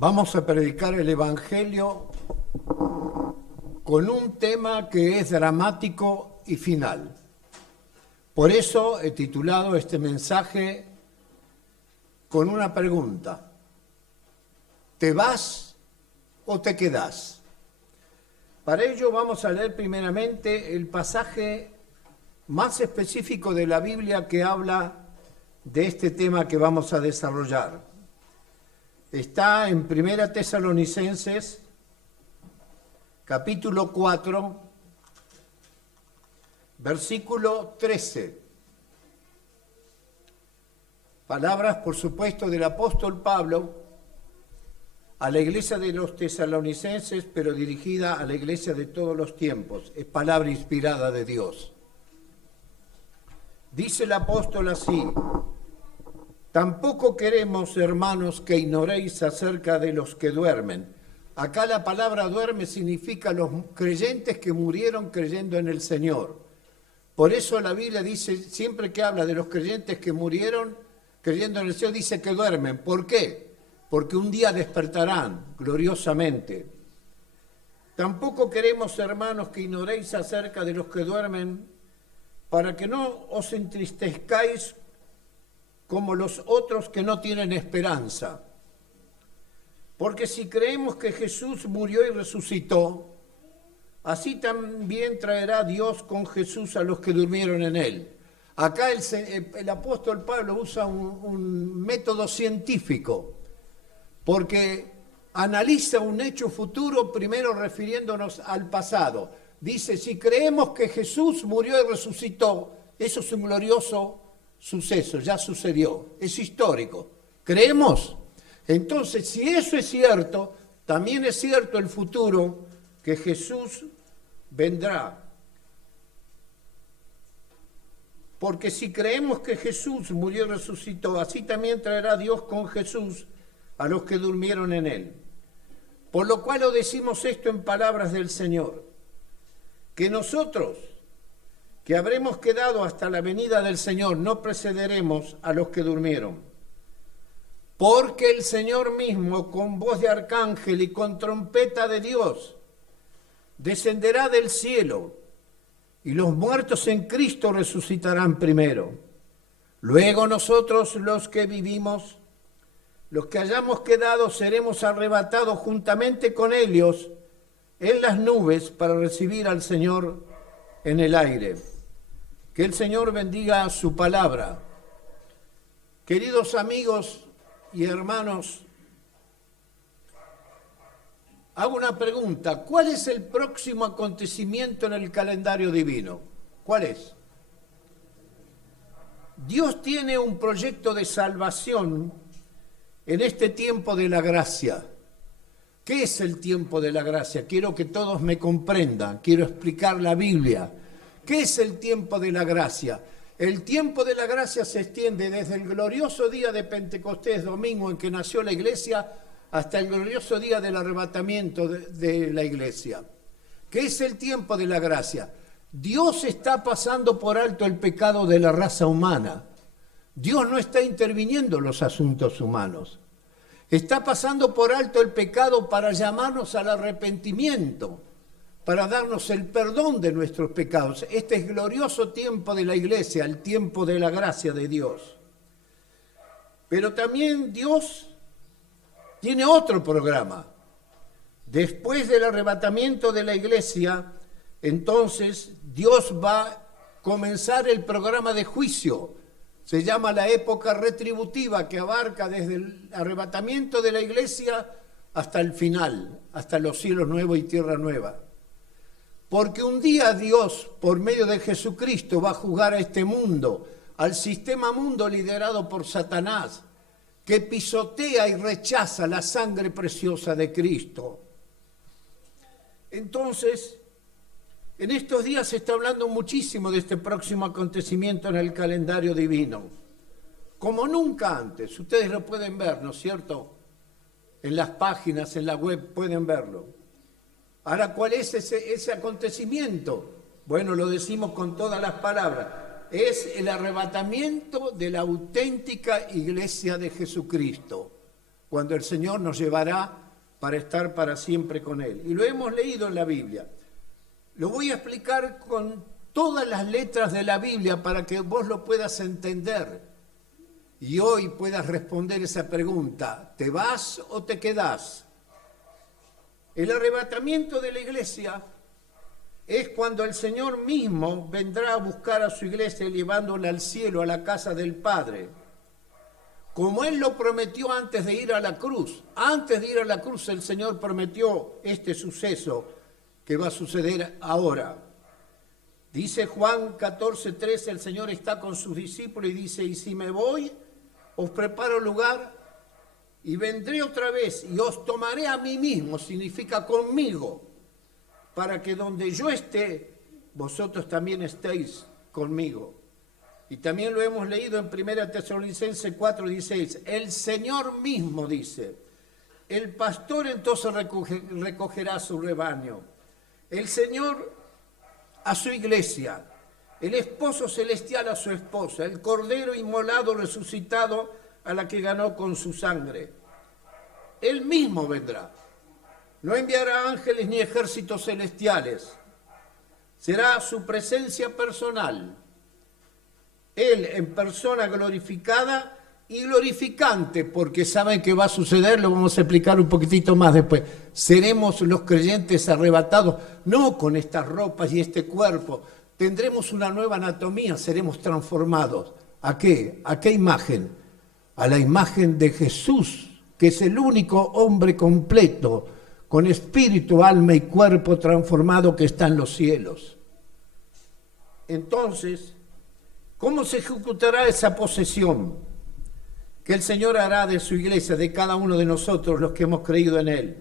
Vamos a predicar el Evangelio con un tema que es dramático y final. Por eso he titulado este mensaje con una pregunta: ¿te vas o te quedás? Para ello vamos a leer primeramente el pasaje más específico de la Biblia que habla de este tema que vamos a desarrollar. Está en 1 Tesalonicenses, capítulo 4, versículo 13. Palabras, por supuesto, del apóstol Pablo a la iglesia de los tesalonicenses, pero dirigida a la iglesia de todos los tiempos. Es palabra inspirada de Dios. Dice el apóstol así: tampoco queremos, hermanos, que ignoréis acerca de los que duermen. Acá la palabra duerme significa los creyentes que murieron creyendo en el Señor. Por eso la Biblia dice, siempre que habla de los creyentes que murieron creyendo en el Señor, dice que duermen. ¿Por qué? Porque un día despertarán gloriosamente. Tampoco queremos, hermanos, que ignoréis acerca de los que duermen, para que no os entristezcáis como los otros que no tienen esperanza. Porque si creemos que Jesús murió y resucitó, así también traerá Dios con Jesús a los que durmieron en él. Acá el apóstol Pablo usa un método científico, porque analiza un hecho futuro primero refiriéndonos al pasado. Dice, si creemos que Jesús murió y resucitó, eso es un glorioso suceso, ya sucedió, es histórico. ¿Creemos? Entonces, si eso es cierto, también es cierto el futuro, que Jesús vendrá. Porque si creemos que Jesús murió y resucitó, así también traerá Dios con Jesús a los que durmieron en él. Por lo cual os decimos esto en palabras del Señor, que nosotros, que habremos quedado hasta la venida del Señor, no precederemos a los que durmieron. Porque el Señor mismo, con voz de arcángel y con trompeta de Dios, descenderá del cielo, y los muertos en Cristo resucitarán primero. Luego nosotros, los que vivimos, los que hayamos quedado, seremos arrebatados juntamente con ellos en las nubes para recibir al Señor en el aire. Que el Señor bendiga su palabra. Queridos amigos y hermanos, hago una pregunta. ¿Cuál es el próximo acontecimiento en el calendario divino? ¿Cuál es? Dios tiene un proyecto de salvación en este tiempo de la gracia. ¿Qué es el tiempo de la gracia? Quiero que todos me comprendan, quiero explicar la Biblia. ¿Qué es el tiempo de la gracia? El tiempo de la gracia se extiende desde el glorioso día de Pentecostés, domingo en que nació la iglesia, hasta el glorioso día del arrebatamiento de la iglesia. ¿Qué es el tiempo de la gracia? Dios está pasando por alto el pecado de la raza humana. Dios no está interviniendo en los asuntos humanos. Está pasando por alto el pecado para llamarnos al arrepentimiento, para darnos el perdón de nuestros pecados. Este es glorioso tiempo de la iglesia, el tiempo de la gracia de Dios. Pero también Dios tiene otro programa. Después del arrebatamiento de la iglesia, entonces Dios va a comenzar el programa de juicio. Se llama la época retributiva, que abarca desde el arrebatamiento de la iglesia hasta el final, hasta los cielos nuevos y tierra nueva. Porque un día Dios, por medio de Jesucristo, va a juzgar a este mundo, al sistema mundo liderado por Satanás, que pisotea y rechaza la sangre preciosa de Cristo. Entonces, en estos días se está hablando muchísimo de este próximo acontecimiento en el calendario divino, como nunca antes. Ustedes lo pueden ver, ¿no es cierto? En las páginas, en la web, pueden verlo. Ahora, ¿cuál es ese acontecimiento? Bueno, lo decimos con todas las palabras. Es el arrebatamiento de la auténtica iglesia de Jesucristo. cuando el Señor nos llevará para estar para siempre con Él. Y lo hemos leído en la Biblia. Lo voy a explicar con todas las letras de la Biblia para que vos lo puedas entender. Y hoy puedas responder esa pregunta: ¿te vas o te quedás? El arrebatamiento de la iglesia es cuando el Señor mismo vendrá a buscar a su iglesia llevándola al cielo, a la casa del Padre. Como Él lo prometió antes de ir a la cruz. Antes de ir a la cruz el Señor prometió este suceso que va a suceder ahora. Dice Juan 14:13, el Señor está con sus discípulos y dice: y si me voy, os preparo lugar y vendré otra vez y os tomaré a mí mismo, significa conmigo, para que donde yo esté, vosotros también estéis conmigo. Y también lo hemos leído en 1 Tesalonicenses 4:16. El Señor mismo dice: el pastor entonces recogerá su rebaño. El Señor a su iglesia, el esposo celestial a su esposa, el cordero inmolado resucitado a la que ganó con su sangre. Él mismo vendrá. No enviará ángeles ni ejércitos celestiales. Será su presencia personal. Él en persona glorificada y glorificante, porque saben que va a suceder, lo vamos a explicar un poquitito más después. Seremos los creyentes arrebatados, no con estas ropas y este cuerpo. Tendremos una nueva anatomía, seremos transformados. ¿A qué? ¿A qué imagen? A la imagen de Jesús, que es el único hombre completo, con espíritu, alma y cuerpo transformado que está en los cielos. Entonces, ¿cómo se ejecutará esa posesión que el Señor hará de su iglesia, de cada uno de nosotros, los que hemos creído en Él?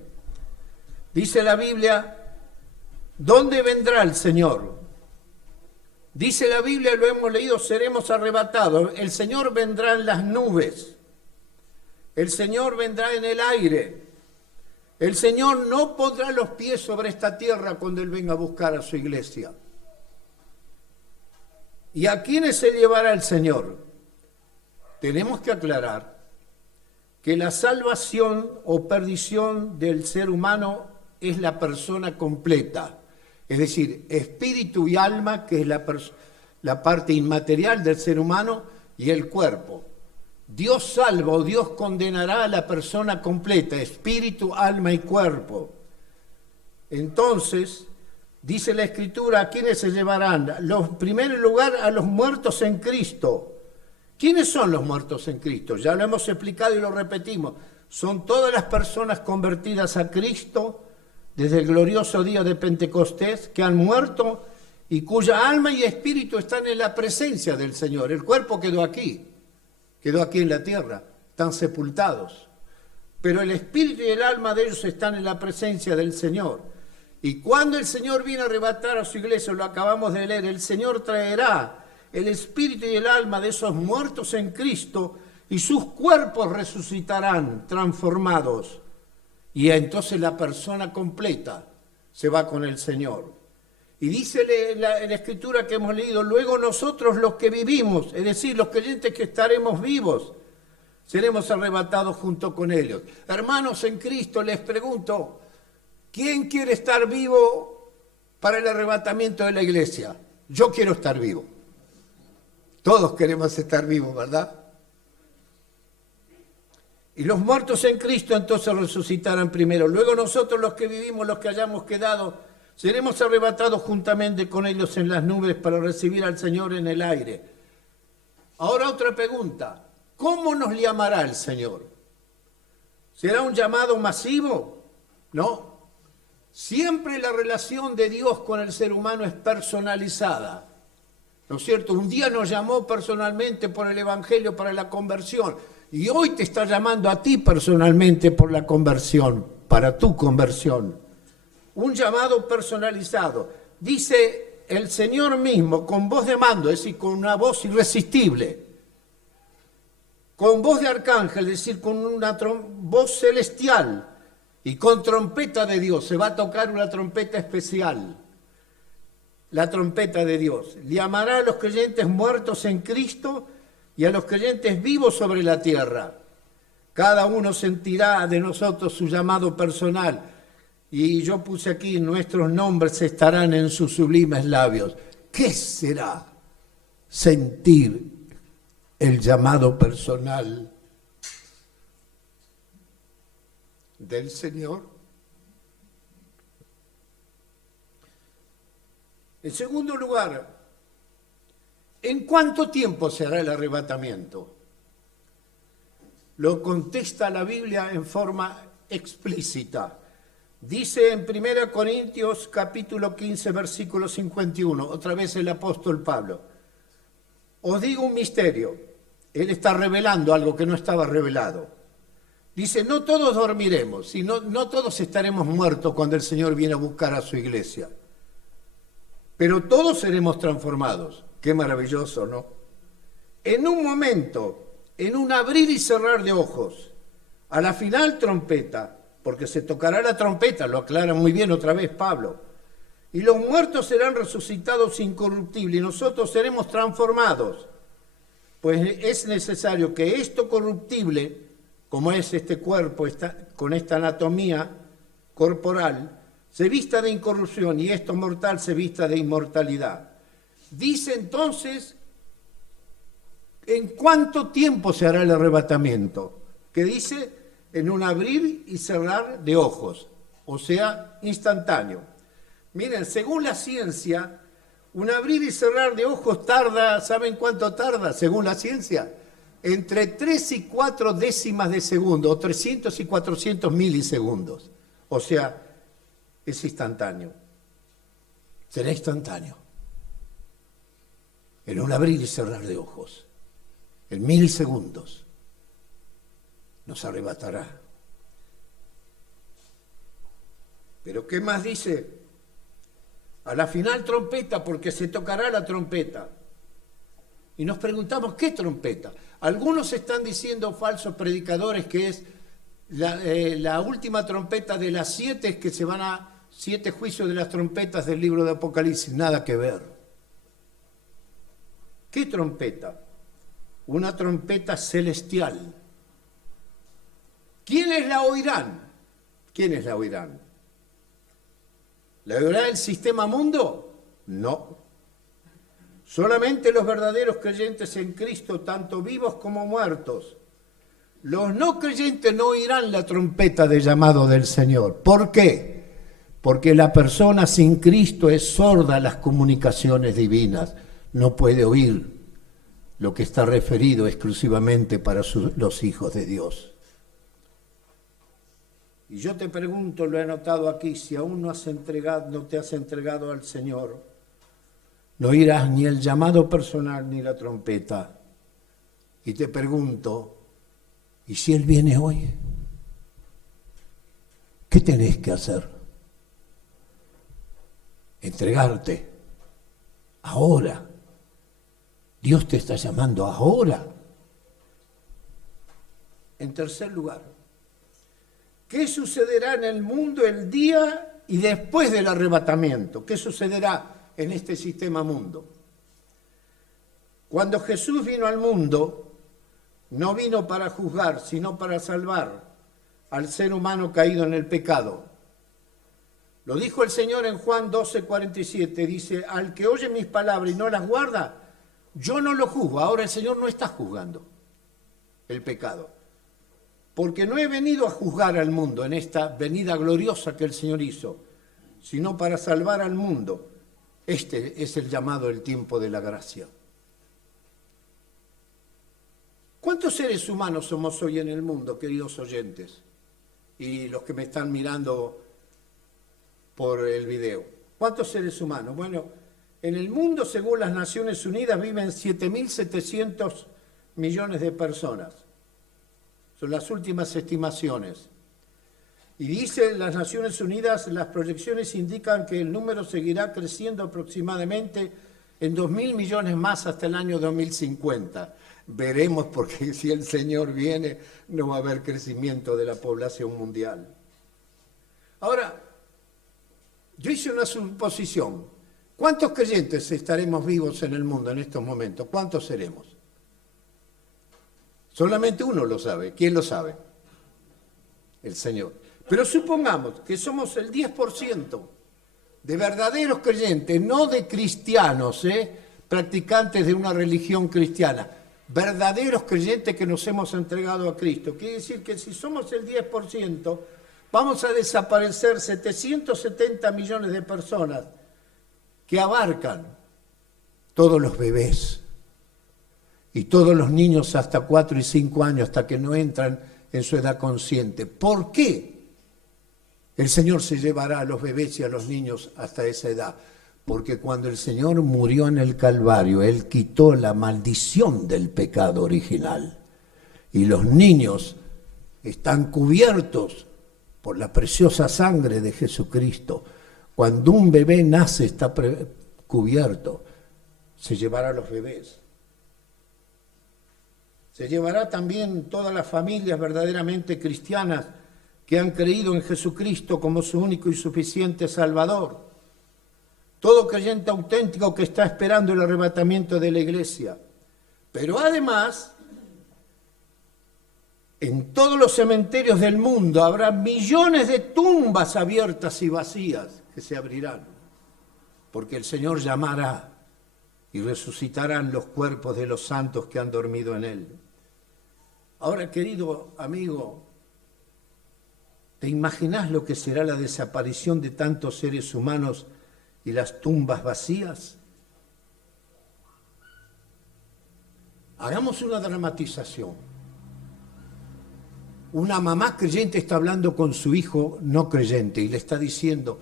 Dice la Biblia, ¿dónde vendrá el Señor? Dice la Biblia, lo hemos leído, seremos arrebatados. El Señor vendrá en las nubes. El Señor vendrá en el aire. El Señor no pondrá los pies sobre esta tierra cuando Él venga a buscar a su iglesia. ¿Y a quiénes se llevará el Señor? Tenemos que aclarar que la salvación o perdición del ser humano es la persona completa. Es decir, espíritu y alma, que es la parte inmaterial del ser humano, y el cuerpo. Dios salva o Dios condenará a la persona completa, espíritu, alma y cuerpo. Entonces, dice la Escritura, ¿a quiénes se llevarán? En primer lugar, a los muertos en Cristo. ¿Quiénes son los muertos en Cristo? Ya lo hemos explicado y lo repetimos. Son todas las personas convertidas a Cristo desde el glorioso día de Pentecostés, que han muerto y cuya alma y espíritu están en la presencia del Señor. El cuerpo quedó aquí en la tierra, están sepultados. Pero el espíritu y el alma de ellos están en la presencia del Señor. Y cuando el Señor viene a arrebatar a su iglesia, lo acabamos de leer, el Señor traerá el espíritu y el alma de esos muertos en Cristo y sus cuerpos resucitarán transformados. Y entonces la persona completa se va con el Señor. Y dice la Escritura que hemos leído, luego nosotros los que vivimos, es decir, los creyentes que estaremos vivos, seremos arrebatados junto con ellos. Hermanos en Cristo, les pregunto, ¿quién quiere estar vivo para el arrebatamiento de la iglesia? Yo quiero estar vivo. Todos queremos estar vivos, ¿verdad? Y los muertos en Cristo entonces resucitarán primero. Luego nosotros los que vivimos, los que hayamos quedado, seremos arrebatados juntamente con ellos en las nubes para recibir al Señor en el aire. Ahora otra pregunta. ¿Cómo nos llamará el Señor? ¿Será un llamado masivo? No. Siempre la relación de Dios con el ser humano es personalizada. ¿No es cierto? Un día nos llamó personalmente por el Evangelio para la conversión. Y hoy te está llamando a ti personalmente por la conversión, para tu conversión. Un llamado personalizado. Dice el Señor mismo, con voz de mando, es decir, con una voz irresistible. Con voz de arcángel, es decir, con una voz celestial. Y con trompeta de Dios, se va a tocar una trompeta especial. La trompeta de Dios. Llamará a los creyentes muertos en Cristo y a los creyentes vivos sobre la tierra. Cada uno sentirá de nosotros su llamado personal. Y yo puse aquí, nuestros nombres estarán en sus sublimes labios. ¿Qué será sentir el llamado personal del Señor? En segundo lugar, ¿en cuánto tiempo se hará el arrebatamiento? Lo contesta la Biblia en forma explícita. Dice en 1 Corintios capítulo 15, versículo 51, otra vez el apóstol Pablo, os digo un misterio. Él está revelando algo que no estaba revelado. Dice, no todos dormiremos, sino no todos estaremos muertos cuando el Señor viene a buscar a su iglesia. Pero todos seremos transformados. Qué maravilloso, ¿no? En un momento, en un abrir y cerrar de ojos, a la final trompeta, porque se tocará la trompeta, lo aclara muy bien otra vez Pablo, y los muertos serán resucitados incorruptibles y nosotros seremos transformados. Pues es necesario que esto corruptible, como es este cuerpo, con esta anatomía corporal, se vista de incorrupción y esto mortal se vista de inmortalidad. Dice entonces, ¿en cuánto tiempo se hará el arrebatamiento? Que dice, en un abrir y cerrar de ojos, o sea, instantáneo. Miren, según la ciencia, un abrir y cerrar de ojos tarda, ¿saben cuánto tarda? Según la ciencia, entre 3 y 4 décimas de segundo, o 300 y 400 milisegundos. O sea, es instantáneo. Será instantáneo. En un abrir y cerrar de ojos, en milisegundos, nos arrebatará. Pero ¿qué más dice? A la final trompeta, porque se tocará la trompeta. Y nos preguntamos, ¿qué trompeta? Algunos están diciendo, falsos predicadores, que es la última trompeta de las 7 que se van a 7 juicios de las trompetas del libro de Apocalipsis. Nada que ver. ¿Qué trompeta? Una trompeta celestial. ¿Quiénes la oirán? ¿Quiénes la oirán? ¿La oirá el sistema mundo? No. Solamente los verdaderos creyentes en Cristo, tanto vivos como muertos. Los no creyentes no oirán la trompeta de llamado del Señor. ¿Por qué? Porque la persona sin Cristo es sorda a las comunicaciones divinas. No puede oír lo que está referido exclusivamente para los hijos de Dios. Y yo te pregunto, lo he anotado aquí, si aún no te has entregado al Señor, no oirás ni el llamado personal ni la trompeta. Y te pregunto, ¿y si Él viene hoy? ¿Qué tenés que hacer? Entregarte. Ahora. Dios te está llamando ahora. En tercer lugar, ¿qué sucederá en el mundo el día y después del arrebatamiento? ¿Qué sucederá en este sistema mundo? Cuando Jesús vino al mundo, no vino para juzgar, sino para salvar al ser humano caído en el pecado. Lo dijo el Señor en Juan 12:47, dice, al que oye mis palabras y no las guarda, yo no lo juzgo. Ahora el Señor no está juzgando el pecado. Porque no he venido a juzgar al mundo en esta venida gloriosa que el Señor hizo, sino para salvar al mundo. Este es el llamado del tiempo de la gracia. ¿Cuántos seres humanos somos hoy en el mundo, queridos oyentes? Y los que me están mirando por el video. ¿Cuántos seres humanos? Bueno, en el mundo, según las Naciones Unidas, viven 7.700 millones de personas. Son las últimas estimaciones. Y dicen las Naciones Unidas, las proyecciones indican que el número seguirá creciendo aproximadamente en 2.000 millones más hasta el año 2050. Veremos, porque si el Señor viene, no va a haber crecimiento de la población mundial. Ahora, yo hice una suposición. ¿Cuántos creyentes estaremos vivos en el mundo en estos momentos? ¿Cuántos seremos? Solamente uno lo sabe. ¿Quién lo sabe? el Señor. Pero supongamos que somos el 10% de verdaderos creyentes, no de cristianos, practicantes de una religión cristiana, verdaderos creyentes que nos hemos entregado a Cristo. Quiere decir que si somos el 10%, vamos a desaparecer 770 millones de personas que abarcan todos los bebés y todos los niños hasta 4 y 5 años, hasta que no entran en su edad consciente. ¿Por qué el Señor se llevará a los bebés y a los niños hasta esa edad? Porque cuando el Señor murió en el Calvario, Él quitó la maldición del pecado original. Y los niños están cubiertos por la preciosa sangre de Jesucristo. Cuando un bebé nace, está cubierto. Se llevará a los bebés. Se llevará también todas las familias verdaderamente cristianas que han creído en Jesucristo como su único y suficiente Salvador. Todo creyente auténtico que está esperando el arrebatamiento de la iglesia. Pero además, en todos los cementerios del mundo habrá millones de tumbas abiertas y vacías que se abrirán, porque el Señor llamará y resucitarán los cuerpos de los santos que han dormido en Él. Ahora, querido amigo, ¿te imaginas lo que será la desaparición de tantos seres humanos y las tumbas vacías? Hagamos una dramatización. Una mamá creyente está hablando con su hijo no creyente y le está diciendo,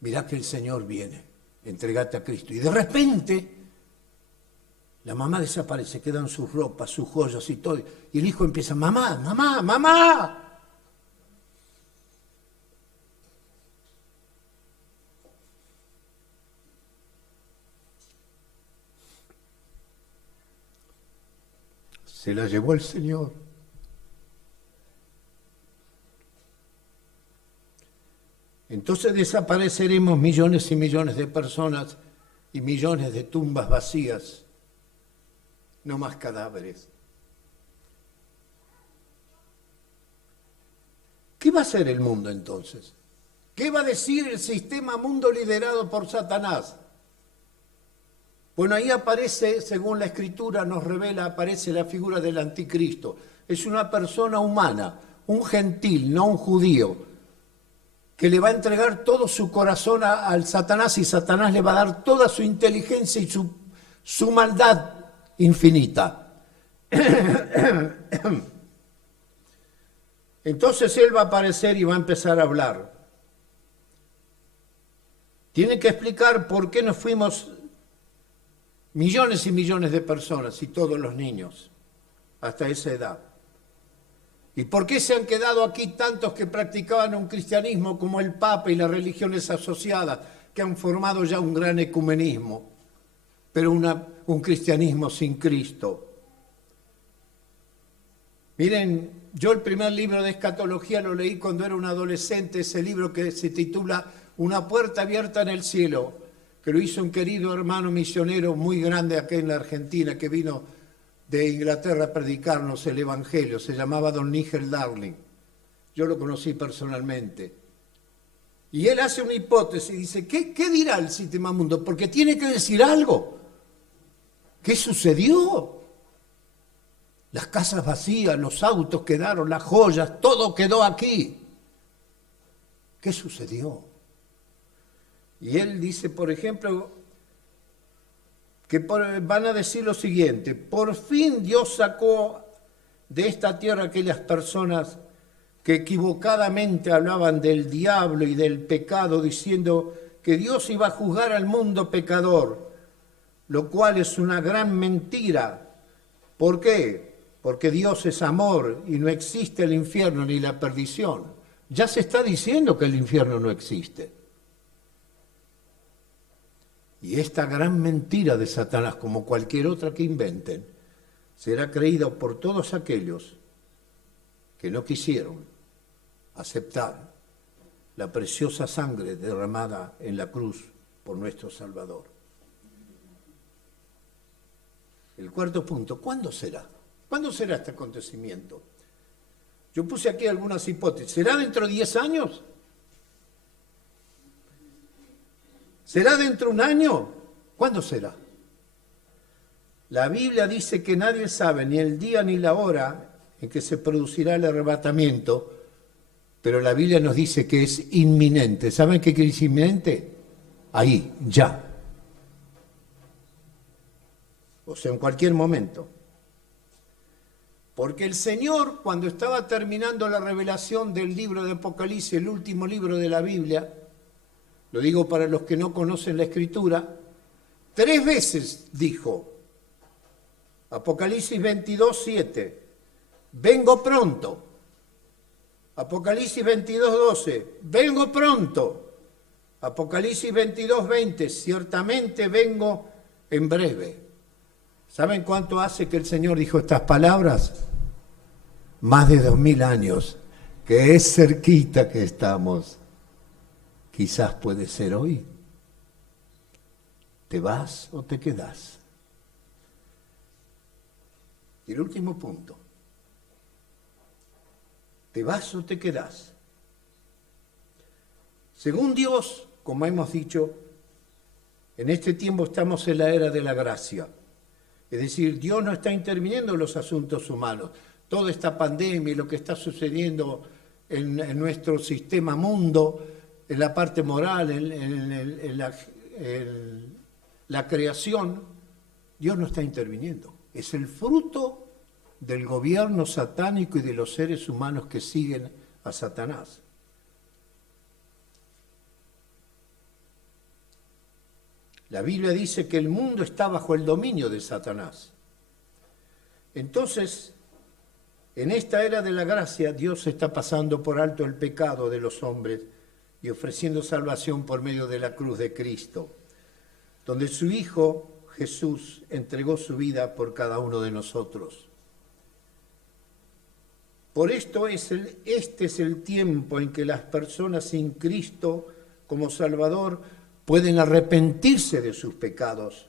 mirá que el Señor viene, entregate a Cristo. Y de repente la mamá desaparece, quedan sus ropas, sus joyas y todo. Y el hijo empieza, mamá, mamá, mamá. Se la llevó el Señor. Entonces desapareceremos millones y millones de personas y millones de tumbas vacías, no más cadáveres. ¿Qué va a hacer el mundo entonces? ¿Qué va a decir el sistema mundo liderado por Satanás? Bueno, ahí aparece, según la Escritura nos revela, aparece la figura del anticristo. Es una persona humana, un gentil, no un judío, que le va a entregar todo su corazón al Satanás y Satanás le va a dar toda su inteligencia y su maldad infinita. Entonces él va a aparecer y va a empezar a hablar. Tiene que explicar por qué nos fuimos millones y millones de personas y todos los niños hasta esa edad. ¿Y por qué se han quedado aquí tantos que practicaban un cristianismo como el Papa y las religiones asociadas, que han formado ya un gran ecumenismo, pero un cristianismo sin Cristo? Miren, yo el primer libro de escatología lo leí cuando era un adolescente, ese libro que se titula Una puerta abierta en el cielo, que lo hizo un querido hermano misionero muy grande acá en la Argentina, que vino de Inglaterra a predicarnos el Evangelio. Se llamaba Don Nigel Darling. Yo lo conocí personalmente. Y él hace una hipótesis y dice, ¿qué dirá el sistema mundo? Porque tiene que decir algo. ¿Qué sucedió? Las casas vacías, los autos quedaron, las joyas, todo quedó aquí. ¿Qué sucedió? Y él dice, por ejemplo, que van a decir lo siguiente: por fin Dios sacó de esta tierra aquellas personas que equivocadamente hablaban del diablo y del pecado, diciendo que Dios iba a juzgar al mundo pecador, lo cual es una gran mentira. ¿Por qué? Porque Dios es amor y no existe el infierno ni la perdición. Ya se está diciendo que el infierno no existe. Y esta gran mentira de Satanás, como cualquier otra que inventen, será creída por todos aquellos que no quisieron aceptar la preciosa sangre derramada en la cruz por nuestro Salvador. El cuarto punto, ¿cuándo será? ¿Cuándo será este acontecimiento? Yo puse aquí algunas hipótesis. ¿Será dentro de 10 años? ¿Será dentro de un año? ¿Cuándo será? La Biblia dice que nadie sabe ni el día ni la hora en que se producirá el arrebatamiento, pero la Biblia nos dice que es inminente. ¿Saben qué quiere decir inminente? Ahí, ya. O sea, en cualquier momento. Porque el Señor, cuando estaba terminando la revelación del libro de Apocalipsis, el último libro de la Biblia, lo digo para los que no conocen la Escritura, 3 veces dijo, Apocalipsis 22, 7, vengo pronto. Apocalipsis 22, 12, vengo pronto. Apocalipsis 22, 20, ciertamente vengo en breve. ¿Saben cuánto hace que el Señor dijo estas palabras? Más de 2000 años, que es cerquita que estamos. Quizás puede ser hoy. ¿Te vas o te quedas? Y el último punto. ¿Te vas o te quedas? Según Dios, como hemos dicho, en este tiempo estamos en la era de la gracia. Es decir, Dios no está interviniendo en los asuntos humanos. Toda esta pandemia y lo que está sucediendo en nuestro sistema mundo, en la parte moral, en la creación, Dios no está interviniendo. Es el fruto del gobierno satánico y de los seres humanos que siguen a Satanás. La Biblia dice que el mundo está bajo el dominio de Satanás. Entonces, en esta era de la gracia, Dios está pasando por alto el pecado de los hombres y ofreciendo salvación por medio de la cruz de Cristo, donde su Hijo Jesús entregó su vida por cada uno de nosotros. Por esto este es el tiempo en que las personas sin Cristo como Salvador pueden arrepentirse de sus pecados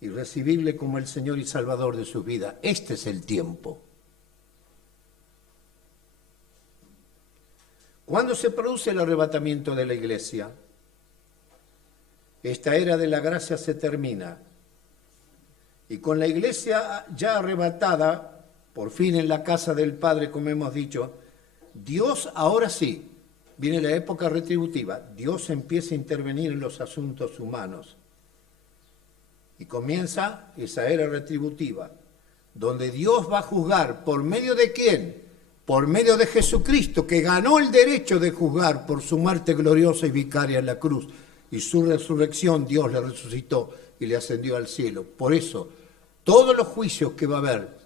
y recibirle como el Señor y Salvador de su vida. Este es el tiempo. ¿Cuándo se produce el arrebatamiento de la iglesia? Esta era de la gracia se termina. Y con la iglesia ya arrebatada, por fin en la casa del Padre, como hemos dicho, Dios ahora sí, viene la época retributiva, Dios empieza a intervenir en los asuntos humanos. Y comienza esa era retributiva, donde Dios va a juzgar, ¿por medio de quién? Por medio de Jesucristo, que ganó el derecho de juzgar por su muerte gloriosa y vicaria en la cruz. Y su resurrección Dios le resucitó y le ascendió al cielo. Por eso, todos los juicios que va a haber,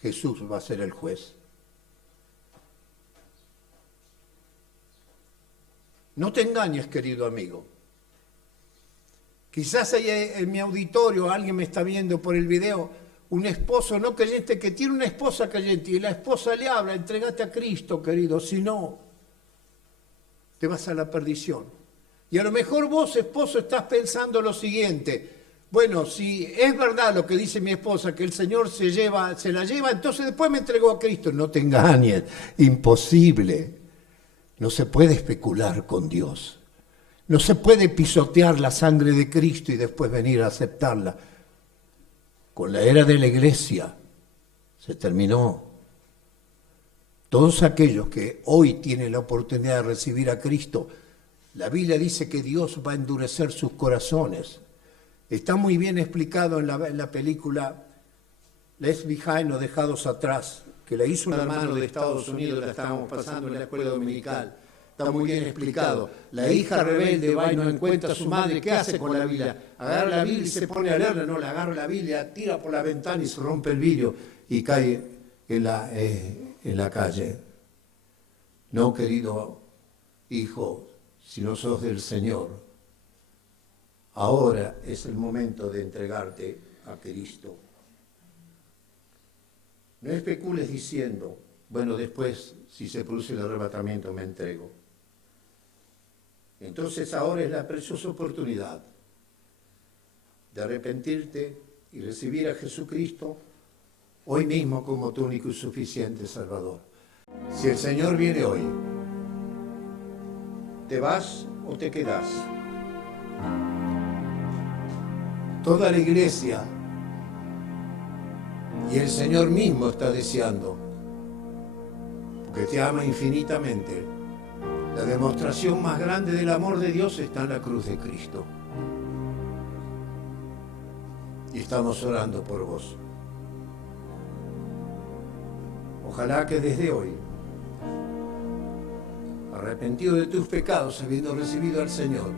Jesús va a ser el juez. No te engañes, querido amigo. Quizás hay en mi auditorio, alguien me está viendo por el video, un esposo no creyente que tiene una esposa creyente y la esposa le habla, entregate a Cristo, querido, si no, te vas a la perdición. Y a lo mejor vos, esposo, estás pensando lo siguiente: bueno, si es verdad lo que dice mi esposa, que el Señor se la lleva, entonces después me entregó a Cristo. No te engañes, imposible. No se puede especular con Dios. No se puede pisotear la sangre de Cristo y después venir a aceptarla. Con la era de la iglesia se terminó. Todos aquellos que hoy tienen la oportunidad de recibir a Cristo, la Biblia dice que Dios va a endurecer sus corazones. Está muy bien explicado en la película Left Behind o Dejados Atrás, que la hizo un hermano de Estados Unidos, la estábamos pasando en la escuela dominical. Está muy bien explicado. La hija rebelde va y no encuentra a su madre. ¿Qué hace con la Biblia? Agarra la Biblia y se pone a leerla. No, le agarra la Biblia, tira por la ventana y se rompe el vidrio y cae en la calle. No, querido hijo, si no sos del Señor, ahora es el momento de entregarte a Cristo. No especules diciendo, bueno, después, si se produce el arrebatamiento, me entrego. Entonces ahora es la preciosa oportunidad de arrepentirte y recibir a Jesucristo hoy mismo como tu único y suficiente Salvador. Si el Señor viene hoy, ¿te vas o te quedás? Toda la iglesia y el Señor mismo está deseando, porque te ama infinitamente. La demostración más grande del amor de Dios está en la cruz de Cristo. Y estamos orando por vos. Ojalá que desde hoy, arrepentido de tus pecados, habiendo recibido al Señor,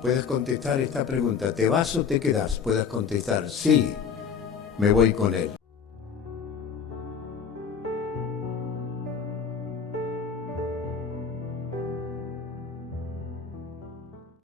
puedas contestar esta pregunta: ¿te vas o te quedás? Puedas contestar: sí, me voy con Él.